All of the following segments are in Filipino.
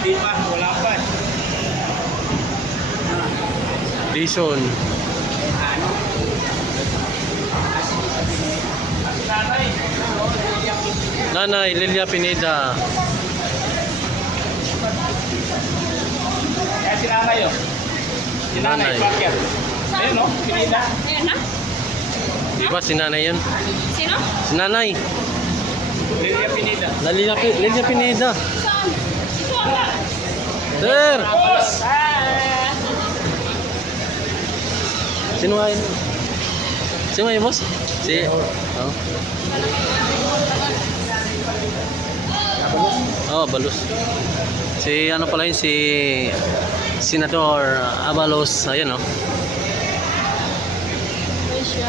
Di pa, wala pa. Dison. Ano? Tatay. Nanay Lilia Pineda. Kaya si nanay yun. Si nanay. Bakit? Ayun no? Pinida. Ayan na? Di ba si nanay yun? Sino? Si nanay. Lilia Pinida. Lilia Pineda. Saan? Ito ata. Sir! Sino nga yun? Sino nga yun, boss? Si... Oh. Oh, Abalos. Si ano pala yun, si Senador Abalos. Ayan, oh. Ay siya.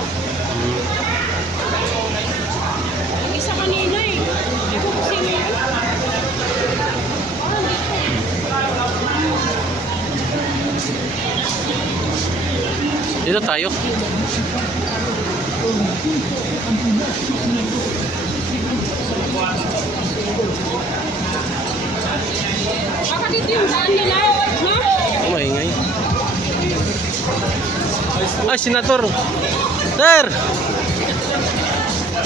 Mag-isa kanina eh. Hindi ko kasi ngayon. Dito tayo. Baka dito yung daan nila. No? Maingay. Ay, Senator. Sir!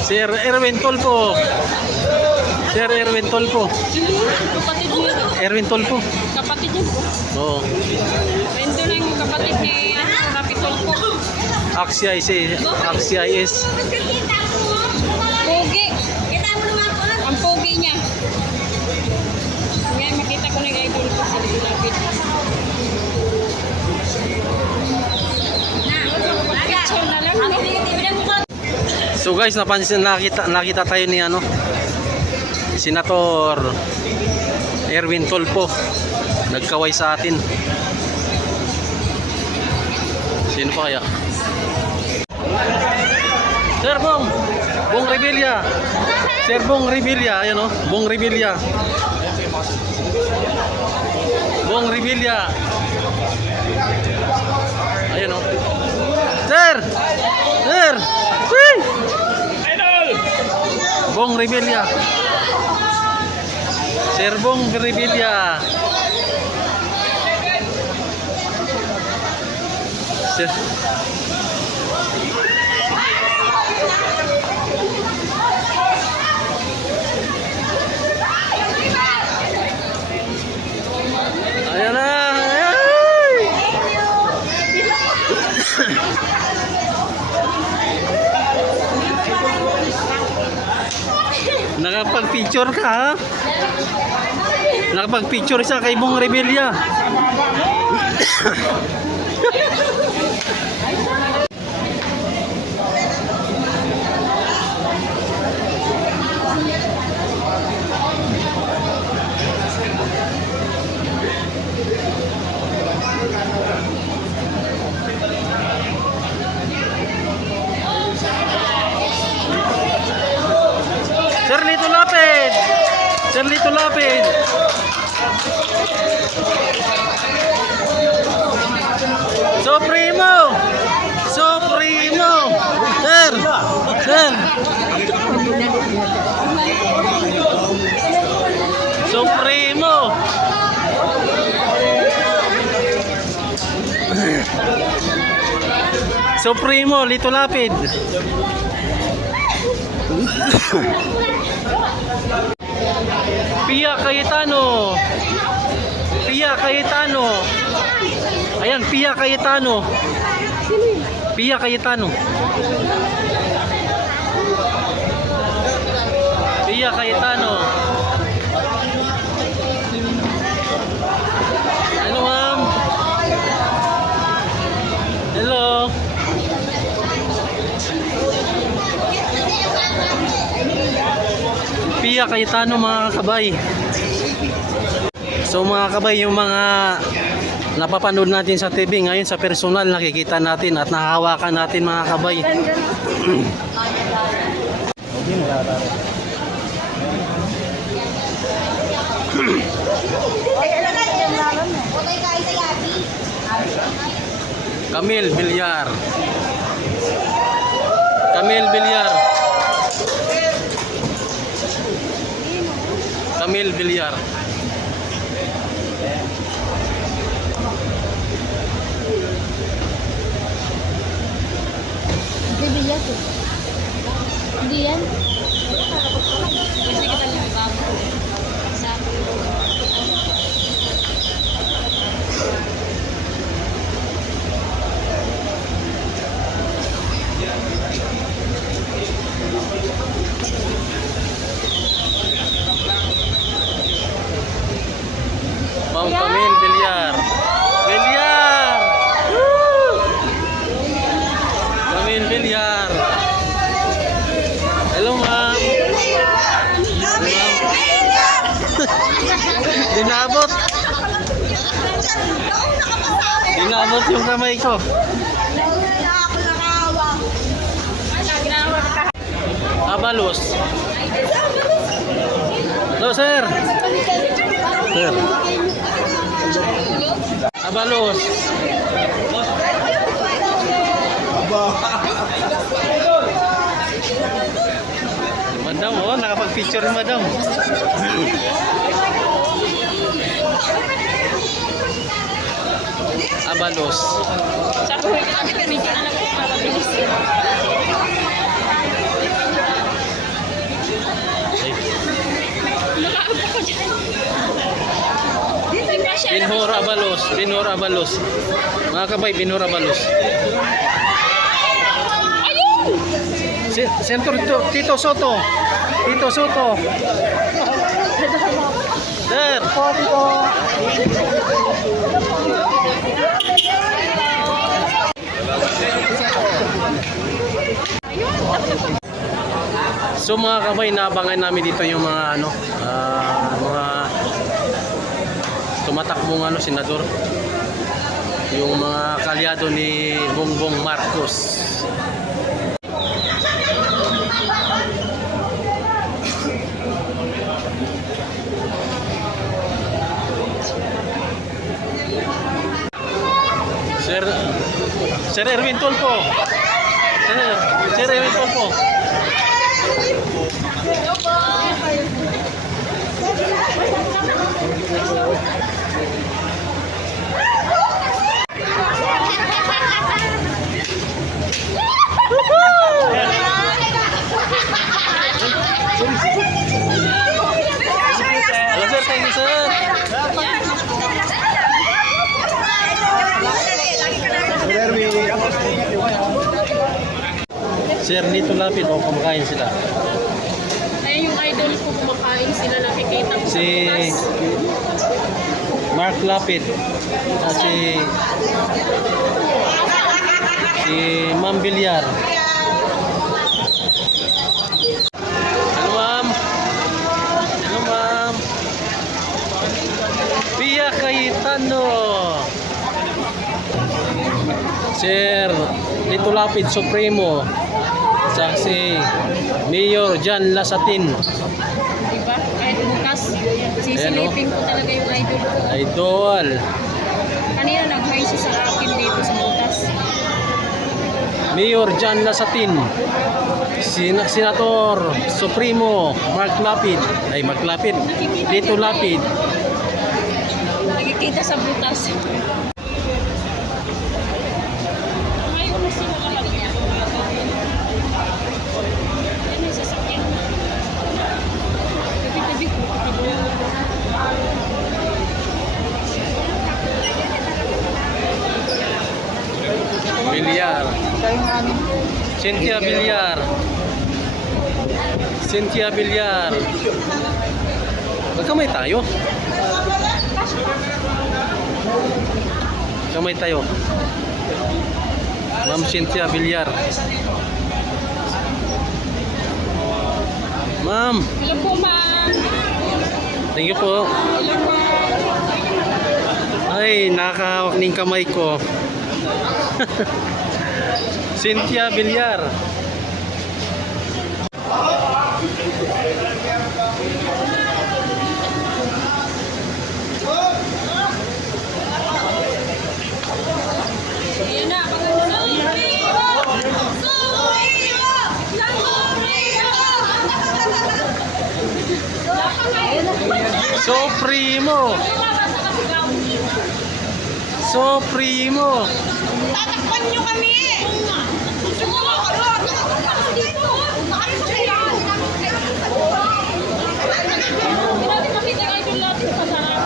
Sir Erwin Tulfo. Sir Erwin Tulfo. Kapatid niya. Erwin Tulfo. Kapatid niya po. Oo. Endo na yung kapatid ni Rapitol po. Axia is. Pogi. Ang pogi niya. Ngayon makita ko na yung idol ko sa Lapid. Picture na lang. So guys, nakita tayo ni ano, Senator Erwin Tulfo. Nagkaway sa atin. Sino pa kaya? Sir Bong Revilla. Sir Bong Revilla, ayan oh, Bong Revilla. Bong Revilla. Ayan oh. Sir! Sir! Whee! Idol! Bong Revilla. Sir Bong Revilla. Sir. Ayan na. Ay! Nakapag-picture ka ha? Nakapag-picture siya kay Bong Revilla. Sir Lito Lapid! Sir Lito Lapid! Supremo! Supremo! Sir! Sir! Supremo! Supremo, Lito Lapid! Pia Cayetano. Pia Cayetano. Ayan, Pia Cayetano. Pia Cayetano. Pia Cayetano. Hello, ma'am. Hello. Pia Cayetano, mga kabay. So mga kabay, yung mga napapanood natin sa TV ngayon sa personal, nakikita natin at nahahawakan natin, mga kabay. Camille Villar. Camille Villar. Camille Villar. Hindi yan. Kasi kita lang bago. Sa Ma'am Camille Villar. Villar! Woo! Camille Villar. Hello, ma'am. Dinabot. Dinabot yung kamay ko. Abalos. Hello, sir. Sir. Abalos. Madam, oh, nakapag-picture ni madam. Abalos. sa kuwi kami kami na lang mapabilis. Ay, Nakaupo ko dyan. Dito na siya. Binhor Abalos. Binhor Abalos. Mga kabay, Binhor Abalos. Ayun! Sentro Tito Soto. Tito Soto. Sir. So mga kabay, naabangan namin dito yung mga ano, mga tumatakbong ano, senador. Yung mga kalyado ni Bongbong Marcos. Sir Erwin Tulfo. Sir Erwin Tulfo. Hello sir, thank you sir. Sir, dito lapit o kumakain sila. Ayun yung idol ko, kumakain sila, nakikita ko sa Si bukas. Mark Lapid at si Ma'am Villar. Hello ma'am. Hello ma'am. Pia Cayetano. Sir Lito Lapid Supremo. Sa si Mayor Jan Lasatin. Diba? Kahit bukas, sisilipin ko talaga yung idol ko. Idol. Kanina nag-hi siya sa akin dito sa butas. Mayor Jan Lasatin. Senator Supremo Mark Lapid. Ay, Mark Lapid. Lito Lapid. Nakikita sa butas. Ayaw mo sila kalagyan. Yan yung sasakyan. Tabi-tabi ko. Villar. Cynthia Villar. Cynthia Villar. Magkamay tayo. Kamay tayo. Ma'am Cynthia Villar. Ma'am, Hello po, ma'am. thank you po. Hello, ma'am. Ay, nakahawak ng kamay ko. Cynthia Villar. Ayan na. Supremo. Supremo. Tatakpan nyo kami! Sumo ka doon! Hindi natin makita yung idol natin sa sarap.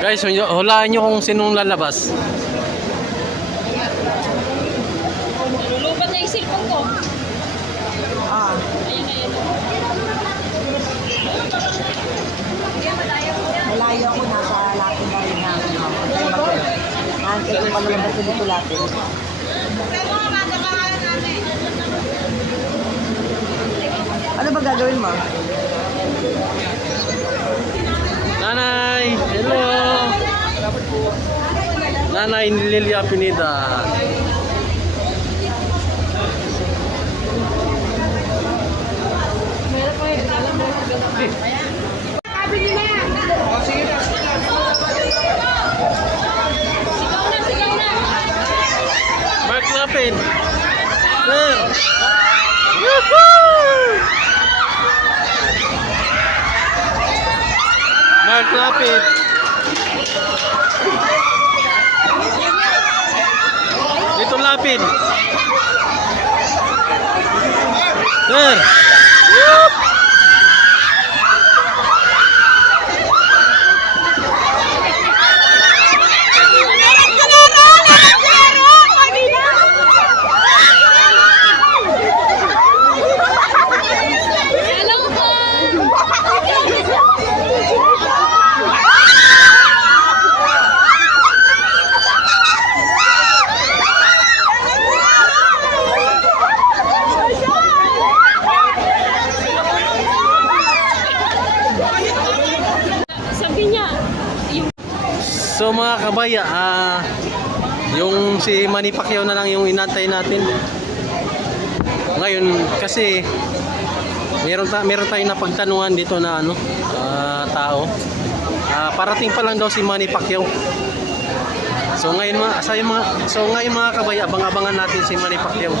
Guys, hulaan nyo kung sinong lalabas. Lulupat na yung cellphone ko. Ah, Ayan na yan. malayo ako nasa Latin na rin na. Nandito ko palabas sa dito Latin. Ano ba gagawin mo? Nanay! Hello! Nanay ni Lilia Pineda. Sigaw na. Mark Lapid! Sir! Woohoo! Mark Lapid! Dito Lapid! Sir! Hello po! Sabi niya, yung So mga kabaya, yung si Manny Pacquiao na lang yung inantay natin. Ngayon kasi meron tayong napagtanungan dito na tao. Parating pa lang daw si Manny Pacquiao. So ngayon mga kabaya, abang-abangan natin si Manny Pacquiao.